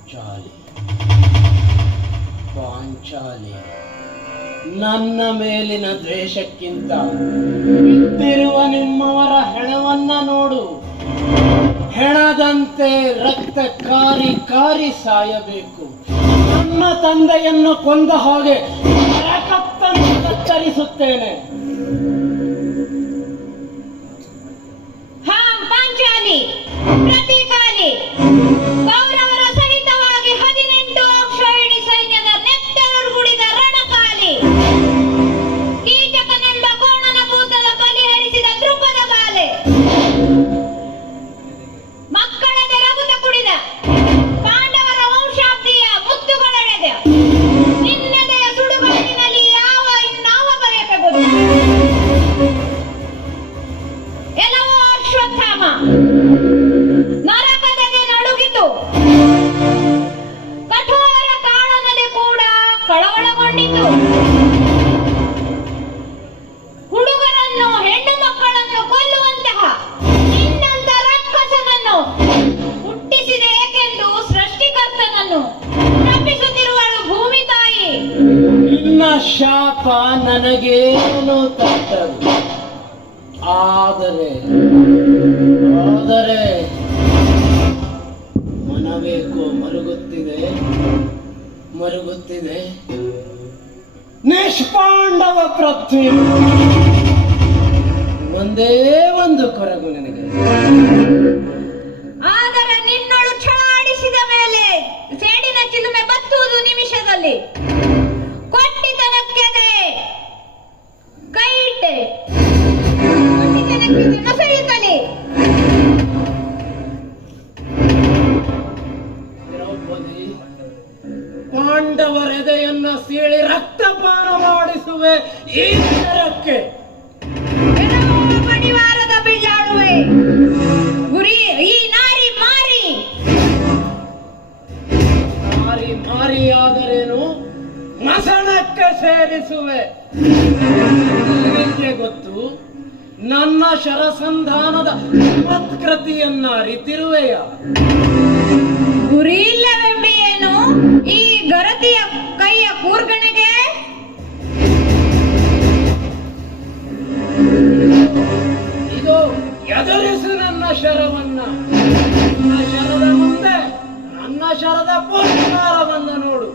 ಪಾಂಚಾಲಿ ಪಾಂಚಾಲಿ ನನ್ನ ಮೇಲಿನ ದ್ವೇಷಕ್ಕಿಂತ ಬಿದ್ದಿರುವ ನಿಮ್ಮವರ ಹೆಣವನ್ನ ನೋಡು. ಹೆಣದಂತೆ ರಕ್ತ ಕಾರಿ ಕಾರಿ ಸಾಯಬೇಕು. ನನ್ನ ತಂದೆಯನ್ನು ಕೊಂದ ಹಾಗೆ ಕತ್ತನ್ನು ಕತ್ತರಿಸುತ್ತೇನೆ. ಪಾಂಚಾಲಿ ಪ್ರತಿಕಾಲಿ ಕೌರವರ ಸಹಿತವಾಗಿ 18 ಅಕ್ಷೋಹಿಣಿ ಸೈನ್ಯದ ನೆತ್ತರುಗುಡಿದ ರಣಕಾಲಿ, ಕೀಚಕನೆಂಬ ಕೋಣನ ಭೂತದ ಬಲಿಹರಿಸಿದ ದೃಪದ ಬಾಲೆ, ಮಕ್ಕಳದ ರಘುತ ಕುಡಿದ ಪಾಂಡವರ ವಂಶಾಬ್ದಿಯ ಮುತ್ತುಗಳೆಳೆದ ನಿನ್ನೆದೆಯ ಸುಡುಗಾಡಿನಲ್ಲಿ ಇನ್ನಾವ ಬರೆಯಬಹುದು. ಎಲ್ಲವೂ ಅಶ್ವತ್ಥಾಮ ನರಕದಗೆ ನಡುಗಿತು. ಕಠೋರ ಕಾಳನದೆ ಕೂಡ ಕಳವಳಗೊಂಡಿತು. ಹುಡುಗರನ್ನು ಹೆಣ್ಣು ಮಕ್ಕಳನ್ನು ಕೊಲ್ಲುವಂತಹ ಇನ್ನೊಂದ ರಾಕ್ಷಸನನ್ನು ಹುಟ್ಟಿಸಿದೆ ಏಕೆಂದು ಸೃಷ್ಟಿಕರ್ತನನ್ನು ತಪ್ಪಿಸುತ್ತಿರುವಳು ಭೂಮಿ ತಾಯಿ. ನಿನ್ನ ಶಾಪ ನನಗೇನು ತಟ್ಟದು. ಆದರೆ ಮನವೇಕೋ ಮರುಗುತ್ತಿದೆ. ನಿಷ್ಪಾಂಡವ ಪೃಥ್ವಿ ಒಂದೇ ಒಂದು ಕೊರಗು ನನಗೆ. ಆದರೆ ನಿನ್ನಳು ಛಳಾಡಿಸಿದ ಮೇಲೆ ಸೇಡಿನ ಚಿಲುಮೆ ಬತ್ತುವುದು ನಿಮಿಷದಲ್ಲಿ. ಕೊಟ್ಟಿತನಕ್ಕೆದೆ ಕೈ ಇಟ್ಟೆ, ಮೊಸಳೆಯುತ್ತಲೇ ದ್ರೌಪದಿ, ಪಾಂಡವರೆದೆಯನ್ನ ಸೀಳಿ ರಕ್ತಪಾನ ಮಾಡಿಸುವೆ ಈ ನರಕ್ಕೆ. ಬಡಿವಾರದ ಬೀಳಾಡುವೆ ಗುರಿ ಈ ನಾರಿ ಮಾರಿಯಾದರೇನು ಮಸಣಕ್ಕೆ ಸೇರಿಸುವೆ. ನಿನಗೆ ಗೊತ್ತು, ನನ್ನ ಶರಸಂಧಾನದ ಮತ್ಕೃತಿಯನ್ನ ಅರಿತಿರುವೆಯ. ಗುರಿ ಇಲ್ಲವೆಂಬೆಯೇನು ಈ ಗರತಿಯ ಕೈಯ ಕೂರ್ಗಣೆಗೆ? ಇದು ಎದುರಿಸು ನನ್ನ ಶರವನ್ನ. ನನ್ನ ಶರದ ಮುಂದೆ ನನ್ನ ಶರದ ಪುರಸ್ಕಾರವನ್ನ ನೋಡು.